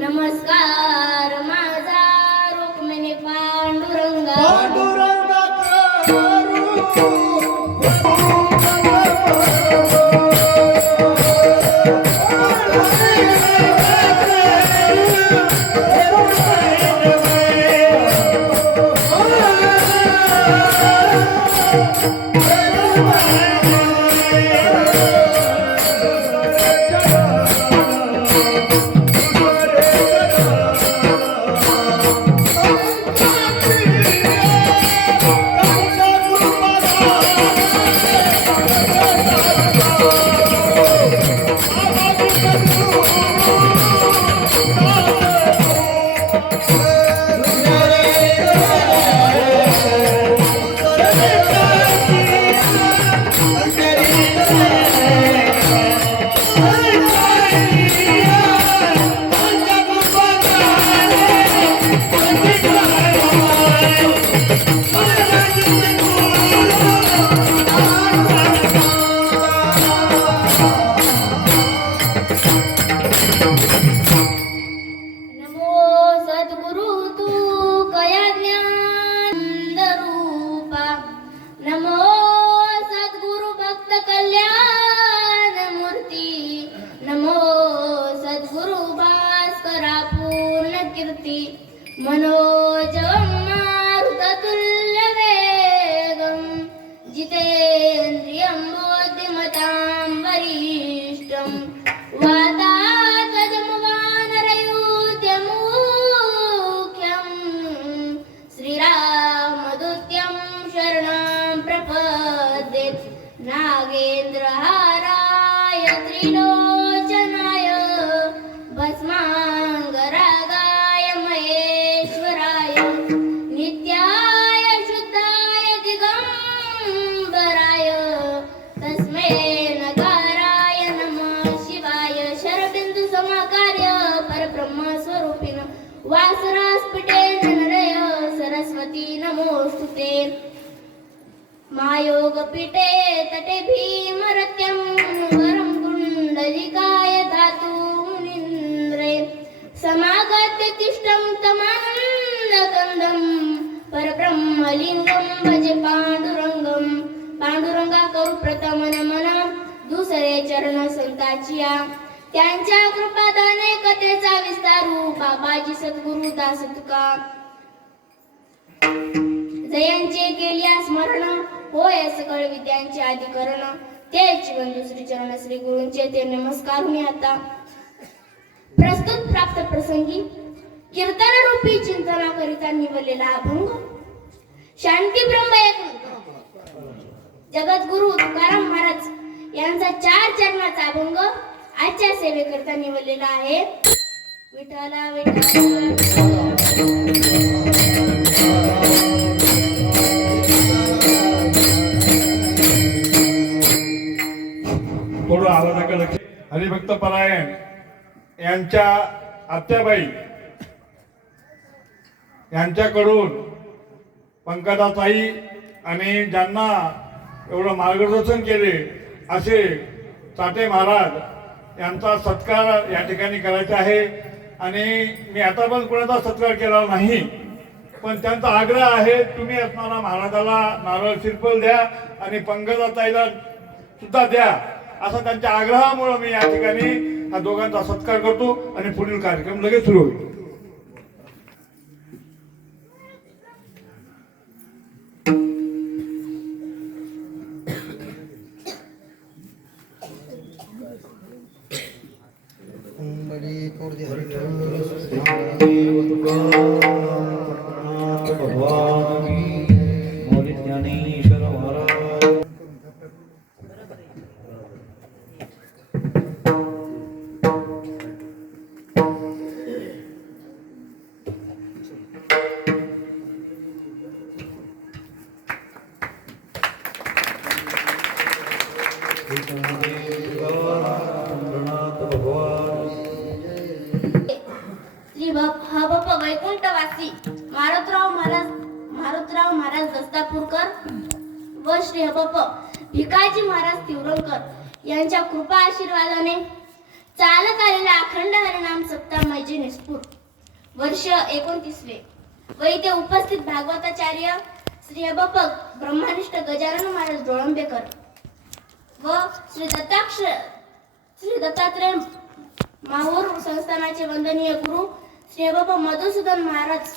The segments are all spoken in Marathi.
नमस्कार माझा रुक्मिणी पांडुरंगा मनोजवं मारुततुल्यवेगं जितेन्द्रियं बुद्धिमतां वरिष्ठं वातात्मजं वानरयूथमुख्यं श्रीरामदूतं शरणं प्रपद्ये नागेन्द्रहाराय त्रिलोचनाय भस्माङ्गरागाय महेश्वराय नित्याय शुद्धाय दिगंबराय तस्मै नकाराय नमः शिवाय शरबिंदु समाकार्य परब्रह्म स्वरूपिण वासरास्फुटे जनरय सरस्वती नमोस्तुते मायोगपीठे तटे भीमरत्यं वरं कुण्डलिकाय धातु मुनीन्द्रे समागत्य तिष्ठं तमानन्दकन्दं परब्रह्मलिङ्गं भजे पांडुरंगं पांडुरंगा करू प्रथम नमन दुसरे चरण संताचिया त्यांच्या कृपादाने कथेचा विस्तारू बाबाजी सद्गुरु दास तुका जयांचे केल्या स्मरण होय सकळ विद्यांचे अधिकरण तेच बंधू श्री चरण श्री गुरूंचे ते नमस्कार मी आता प्रस्तुत प्राप्त प्रसंगी कीर्तन रूपी चिंतना करिता निवडलेला अभंग शांती ब्रह्म एक जगद्गुरु तुकाराम महाराज यांचा 4 चरणाचा अभंग आजच्या सेवेकरता निवडलेला आहे. विठ्ठला विठ्ठला थोडं आवाजाकडे हरिभक्त परायण यांच्या आत्याबाई यांच्याकडून पंकजाताई आणि ज्यांना एवढं मार्गदर्शन केले असे चाटे महाराज यांचा सत्कार या ठिकाणी करायचा आहे. आणि मी आता पण कोणाचा सत्कार केला नाही, पण त्यांचा आग्रह आहे तुम्ही असणारा महाराजाला नारळ शिरपल द्या आणि पंकजाताईला सुद्धा द्या, असा त्यांच्या आग्रहामुळे मी या ठिकाणी हा दोघांचा सत्कार करतो आणि पुढील कार्यक्रम लगेच सुरू होईल. श्री हबप वैकुंठवासी मारुतराव महाराज दस्तापूरकर व श्री हबप भिकाजी महाराज तिवरंकर यांच्या कृपा आशीर्वादाने चालत आलेला अखंड हरिनाम सप्ताह मैजी निस्फूर वर्ष 29वे व इथे उपस्थित भागवताचार्य श्री हबप ब्रह्मनिष्ठ गजानन महाराज डोळंबेकर व श्री दत्तात्रय माहूर संस्थानाचे वंदनीय गुरु श्री हबप मधुसूदन महाराज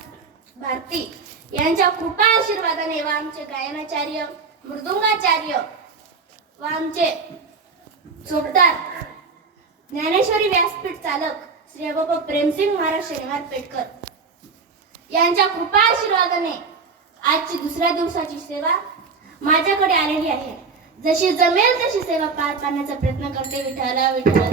भारती यांच्या कृपा आशीर्वादाने व आमचे गायनाचार्य मृदुंगाचार्य व आमचे चोपदार ज्ञानेश्वरी व्यासपीठ चालक श्री हबप प्रेमसिंग महाराज शनिवार पेटकर यांच्या कृपा आशीर्वादाने आजची दुसऱ्या दिवसाची सेवा माझ्याकडे आलेली आहे. जशी जमेल तशी सेवा पार पाडण्याचा प्रयत्न करते. विठ्ठला विठ्ठला.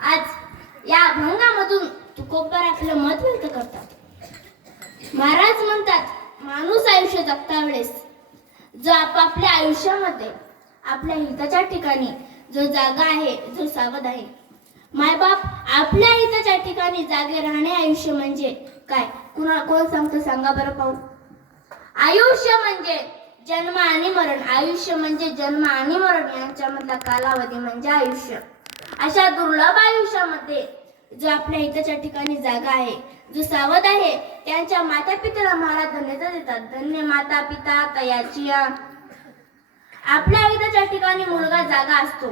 आज या अभंगामधून तुकोबर आपलं मत व्यक्त करतात. महाराज म्हणतात, माणूस आयुष्य जगता वेळेस जो आपापल्या आयुष्यामध्ये आपल्या हिताच्या ठिकाणी जो जागा आहे, जो सावध आहे. मायबाप आपल्या हिताच्या ठिकाणी जागे राहणे आयुष्य म्हणजे काय? कोण सांगतो सांगा बरं पाहू. आयुष्य म्हणजे जन्म आणि मरण. आयुष्य म्हणजे जन्म आणि मरण यांच्यामधला कालावधी म्हणजे आयुष्य. अशा दुर्लभ आयुष्यामध्ये जो आपल्या हिताच्या ठिकाणी जागा आहे, जो सावध आहे, त्यांच्या माता पित्याला महाराज धन्यता देतात. धन्य माता पिता तयाची. आपल्या हिताच्या ठिकाणी मुलगा जागा असतो.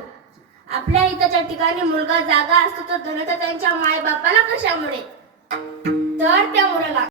आपल्या हिताच्या ठिकाणी मुलगा जागा असतो तर धन्यता त्यांच्या माय बापाला कशामुळे? तर त्या मुलाला